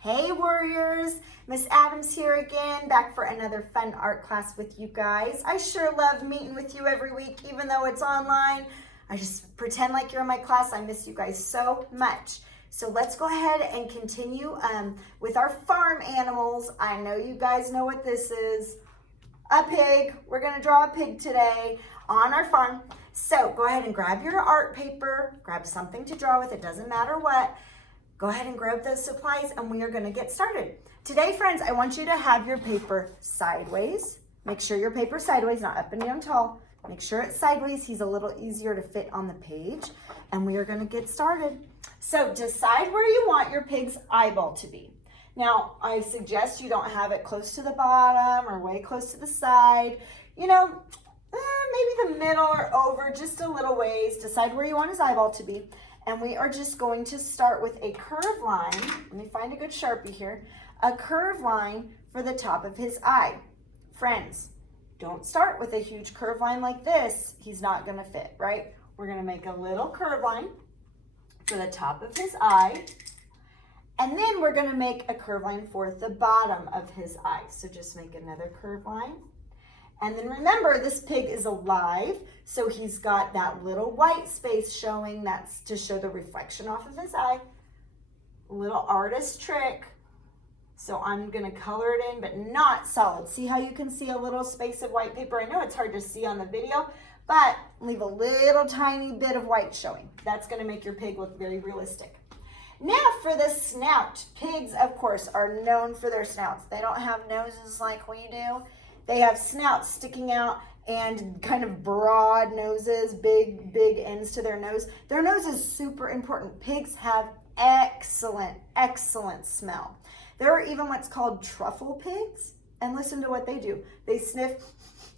Hey warriors, Miss Adams here again, back for another fun art class with you guys. I sure love meeting with you every week, even though it's online. I just pretend like you're in my class. I miss you guys so much. So let's go ahead and continue with our farm animals. I know you guys know what this is. A pig. We're gonna draw a pig today on our farm. So go ahead and grab your art paper, grab something to draw with, it doesn't matter what. Go ahead and grab those supplies and we are gonna get started. Today, friends, I want you to have your paper sideways. Make sure your paper's sideways, not up and down tall. Make sure it's sideways. He's a little easier to fit on the page. And we are gonna get started. So decide where you want your pig's eyeball to be. Now, I suggest you don't have it close to the bottom or way close to the side. You know, maybe the middle or over, just a little ways. Decide where you want his eyeball to be. And we are just going to start with a curved line. Let me find a good Sharpie here. A curved line for the top of his eye. Friends, don't start with a huge curved line like this. He's not gonna fit, right? We're gonna make a little curved line for the top of his eye. And then we're gonna make a curved line for the bottom of his eye. So just make another curved line. And then remember, this pig is alive, so he's got that little white space showing. That's to show the reflection off of his eye. A little artist trick. So I'm gonna color it in, but not solid. See how you can see a little space of white paper? I know it's hard to see on the video, but leave a little tiny bit of white showing. That's gonna make your pig look very realistic. Now for the snout. Pigs, of course, are known for their snouts. They don't have noses like we do. They have snouts sticking out and kind of broad noses, big ends to their nose. Their nose is super important. Pigs have excellent smell. There are even what's called truffle pigs, and listen to what they do. They sniff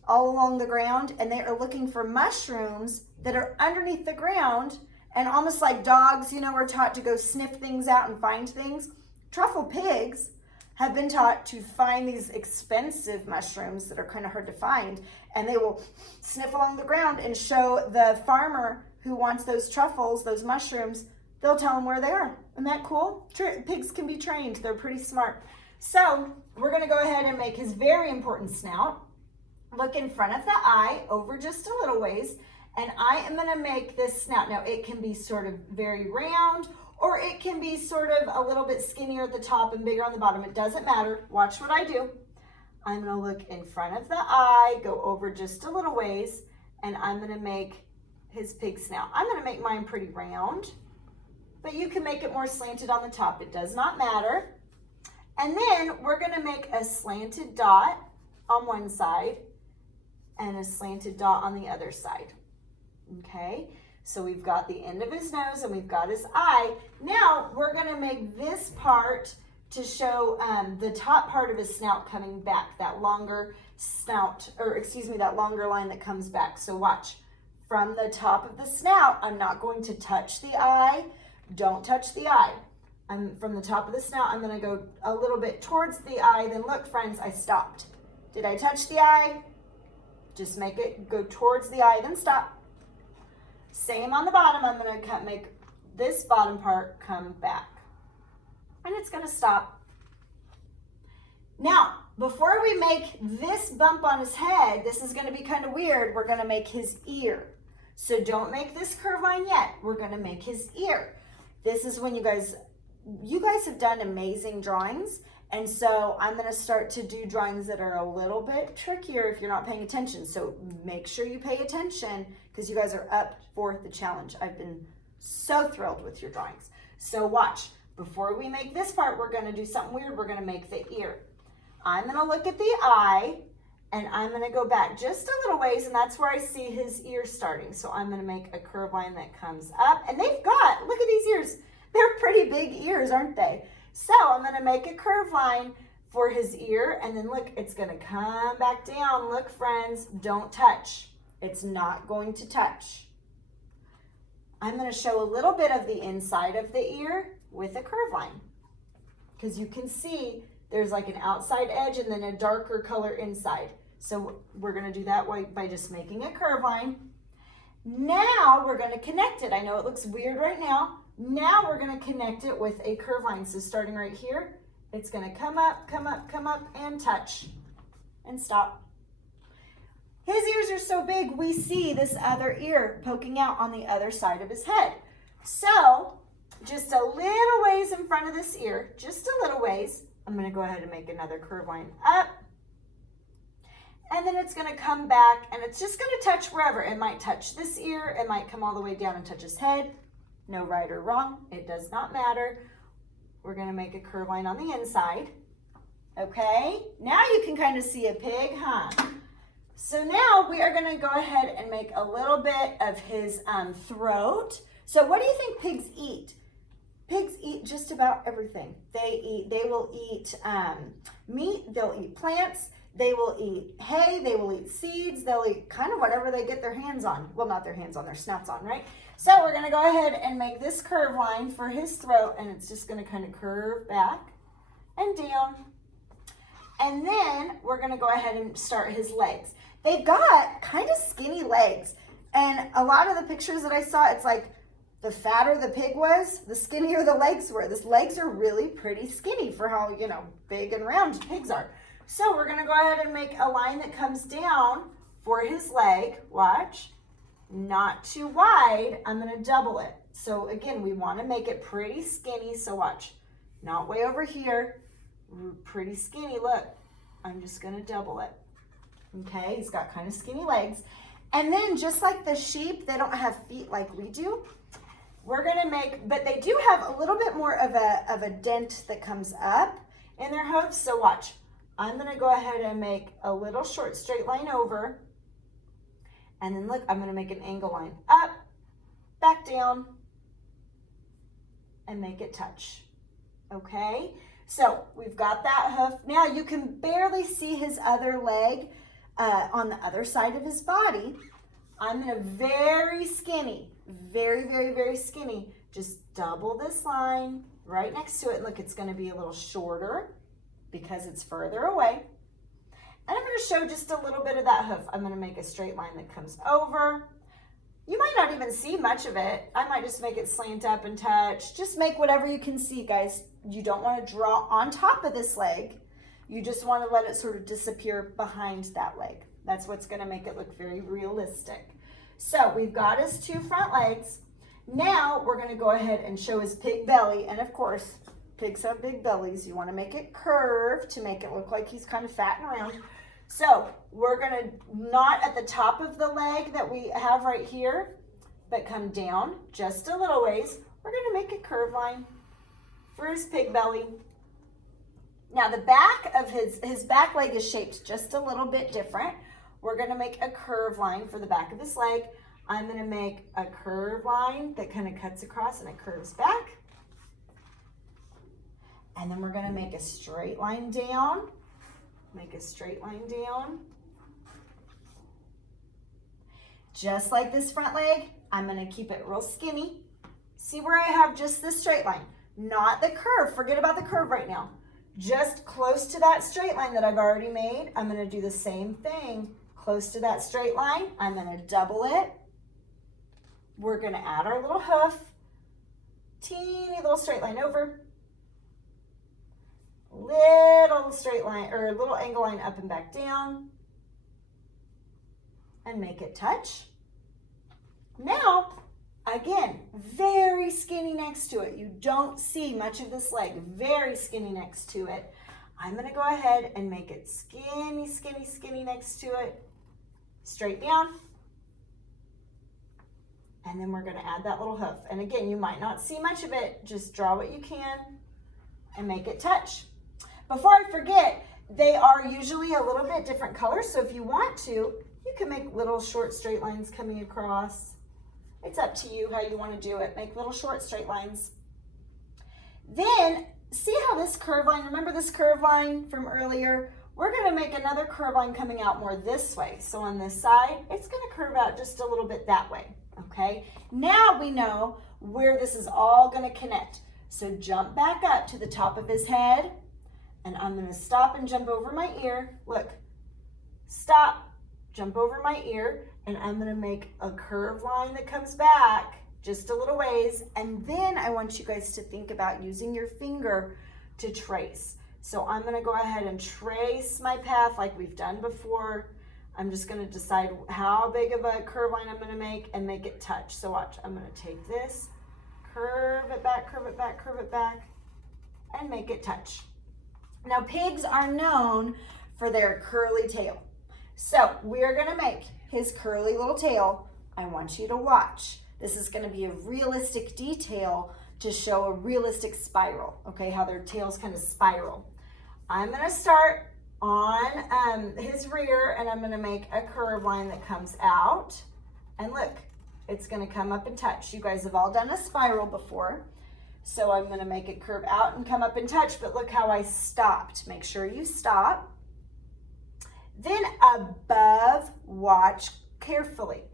all along the ground, and they are looking for mushrooms that are underneath the ground, and almost like dogs, you know, are taught to go sniff things out and find things. Truffle pigs have been taught to find these expensive mushrooms that are kind of hard to find, and they will sniff along the ground and show the farmer who wants those truffles, those mushrooms, they'll tell them where they are. Isn't that cool? Pigs can be trained. They're pretty smart. So we're going to go ahead and make his very important snout. Look in front of the eye over just a little ways, and I am going to make this snout. Now, it can be sort of very round, or it can be sort of a little bit skinnier at the top and bigger on the bottom. It doesn't matter. Watch what I do. I'm gonna look in front of the eye, go over just a little ways, and I'm gonna make his pig snout. I'm gonna make mine pretty round, but you can make it more slanted on the top. It does not matter. And then we're gonna make a slanted dot on one side and a slanted dot on the other side, okay? So we've got the end of his nose and we've got his eye. Now we're gonna make this part to show the top part of his snout coming back, that longer snout, or excuse me, that longer line that comes back. So watch, from the top of the snout, I'm not going to touch the eye. Don't touch the eye. From the top of the snout, I'm gonna go a little bit towards the eye. Then look, friends, I stopped. Did I touch the eye? Just make it go towards the eye, then stop. Same on the bottom. I'm going to make this bottom part come back. And it's going to stop. Now, before we make this bump on his head, this is going to be kind of weird. We're going to make his ear. So don't make this curve line yet. We're going to make his ear. This is when you guys have done amazing drawings. And so I'm going to start to do drawings that are a little bit trickier if you're not paying attention. So make sure you pay attention because you guys are up for the challenge. I've been so thrilled with your drawings. So watch, before we make this part, we're going to do something weird. We're going to make the ear. I'm going to look at the eye and I'm going to go back just a little ways, and that's where I see his ear starting. So I'm going to make a curved line that comes up, and they've got, look at these ears. They're pretty big ears, aren't they? So I'm going to make a curved line for his ear, and then look, it's going to come back down. Look, friends, don't touch. It's not going to touch. I'm going to show a little bit of the inside of the ear with a curved line because you can see there's like an outside edge and then a darker color inside. So we're going to do that by just making a curved line. Now we're going to connect it. I know it looks weird right now. Now we're going to connect it with a curved line. So starting right here It's gonna come up, come up, come up, and touch, and stop. His ears are so big, we see this other ear poking out on the other side of his head. So, just a little ways in front of this ear, just a little ways, I'm gonna go ahead and make another curve line up. And then it's gonna come back and it's just gonna touch wherever. It might touch this ear, it might come all the way down and touch his head. No right or wrong, it does not matter. We're gonna make a curve line on the inside. Okay, now you can kind of see a pig, huh? So now we are gonna go ahead and make a little bit of his throat. So what do you think pigs eat? Pigs eat just about everything. They will eat meat, they'll eat plants, they will eat hay, they will eat seeds, they'll eat kind of whatever they get their hands on. Well, not their hands on, their snouts on, right? So we're gonna go ahead and make this curve line for his throat, and it's just gonna kind of curve back and down. And then we're gonna go ahead and start his legs. They've got kind of skinny legs. And a lot of the pictures that I saw, it's like the fatter the pig was, the skinnier the legs were. His legs are really pretty skinny for how, big and round pigs are. So we're gonna go ahead and make a line that comes down for his leg. Watch, not too wide. I'm gonna double it. So again, we wanna make it pretty skinny. So watch, not way over here, pretty skinny. Look, I'm just gonna double it. Okay, he's got kind of skinny legs. And then just like the sheep, they don't have feet like we do. We're gonna make, but they do have a little bit more of a dent that comes up in their hooves. So watch, I'm gonna go ahead and make a little short straight line over. And then look, I'm gonna make an angle line up, back down, and make it touch. Okay, so we've got that hoof. Now you can barely see his other leg on the other side of his body. I'm gonna very skinny, very, very, very skinny, just double this line right next to it. Look, it's gonna be a little shorter because it's further away. And I'm gonna show just a little bit of that hoof. I'm gonna make a straight line that comes over. You might not even see much of it. I might just make it slant up and touch. Just make whatever you can see, guys. You don't wanna draw on top of this leg. You just wanna let it sort of disappear behind that leg. That's what's gonna make it look very realistic. So we've got his two front legs. Now we're gonna go ahead and show his pig belly. And of course, pigs have big bellies. You wanna make it curved to make it look like he's kind of fat and round. So we're gonna not at the top of the leg that we have right here, but come down just a little ways. We're gonna make a curve line for his pig belly. Now the back of his back leg is shaped just a little bit different. We're gonna make a curve line for the back of his leg. I'm gonna make a curve line that kind of cuts across and it curves back. And then we're gonna make a straight line down. Make a straight line down. Just like this front leg, I'm gonna keep it real skinny. See where I have just this straight line, not the curve. Forget about the curve right now. Just close to that straight line that I've already made. I'm gonna do the same thing. Close to that straight line, I'm gonna double it. We're gonna add our little hoof, teeny little straight line over, little straight line or little angle line up and back down, and make it touch. Now, again, very skinny next to it. You don't see much of this leg, very skinny next to it. I'm gonna go ahead and make it skinny, skinny, skinny next to it. Straight down. And then we're gonna add that little hoof. And again, you might not see much of it. Just draw what you can and make it touch. Before I forget, they are usually a little bit different colors. So if you want to, you can make little short straight lines coming across. It's up to you how you want to do it. Make little short straight lines. Then see how this curve line, remember this curve line from earlier? We're gonna make another curve line coming out more this way. So on this side, it's gonna curve out just a little bit that way, okay? Now we know where this is all gonna connect. So jump back up to the top of his head, and I'm gonna stop and jump over my ear. Look, stop, jump over my ear, and I'm gonna make a curve line that comes back just a little ways. And then I want you guys to think about using your finger to trace. So I'm gonna go ahead and trace my path like we've done before. I'm just gonna decide how big of a curve line I'm gonna make and make it touch. So watch, I'm gonna take this, curve it back, curve it back, curve it back, and make it touch. Now pigs are known for their curly tail. So we're gonna make his curly little tail. I want you to watch. This is gonna be a realistic detail to show a realistic spiral, okay, how their tails kind of spiral. I'm gonna start on his rear and I'm gonna make a curve line that comes out. And look, it's gonna come up and touch. You guys have all done a spiral before. So I'm gonna make it curve out and come up and touch, but look how I stopped. Make sure you stop. Then above, watch carefully.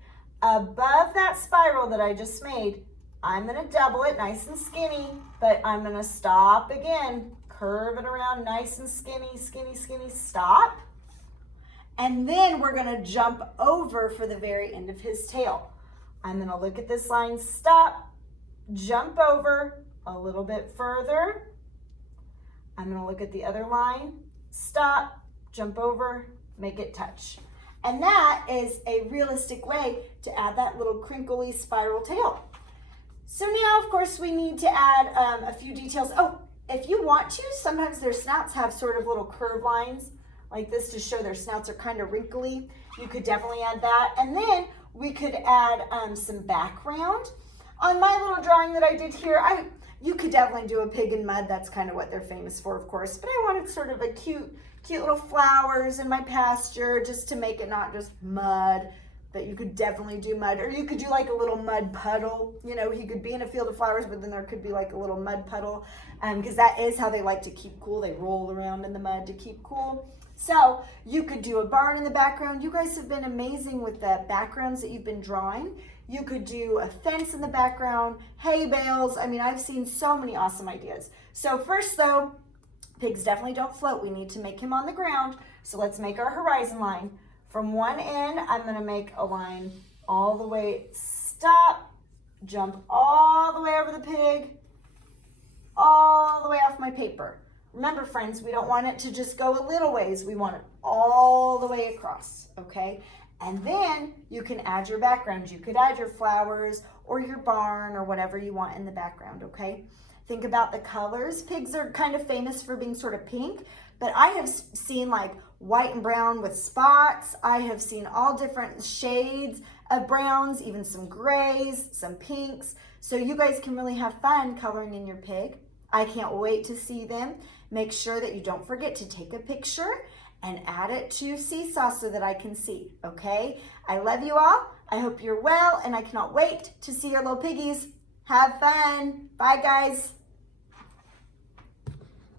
Above that spiral that I just made, I'm gonna double it nice and skinny, but I'm gonna stop again. Curve it around nice and skinny, skinny, skinny, stop. And then we're gonna jump over for the very end of his tail. I'm gonna look at this line, stop, jump over a little bit further. I'm gonna look at the other line, stop, jump over, make it touch. And that is a realistic way to add that little crinkly spiral tail. So now, of course, we need to add a few details. Oh, if you want to, sometimes their snouts have sort of little curved lines like this to show their snouts are kind of wrinkly. You could definitely add that. And then we could add some background. On my little drawing that I did here, you could definitely do a pig in mud. That's kind of what they're famous for, of course. But I wanted sort of a cute little flowers in my pasture just to make it not just mud. But you could definitely do mud, or you could do like a little mud puddle. You know, he could be in a field of flowers, but then there could be like a little mud puddle, because that is how they like to keep cool. They roll around in the mud to keep cool. So you could do a barn in the background. You guys have been amazing with the backgrounds that you've been drawing. You could do a fence in the background, hay bales. I mean, I've seen so many awesome ideas. So first though, pigs definitely don't float. We need to make him on the ground. So let's make our horizon line. From one end, I'm gonna make a line all the way, stop, jump all the way over the pig, all the way off my paper. Remember, friends, we don't want it to just go a little ways. We want it all the way across, okay? And then you can add your background. You could add your flowers or your barn or whatever you want in the background, okay? Think about the colors. Pigs are kind of famous for being sort of pink, but I have seen like white and brown with spots. I have seen all different shades of browns, even some grays, some pinks. So you guys can really have fun coloring in your pig. I can't wait to see them. Make sure that you don't forget to take a picture and add it to Seesaw so that I can see, okay? I love you all. I hope you're well, and I cannot wait to see your little piggies. Have fun. Bye, guys.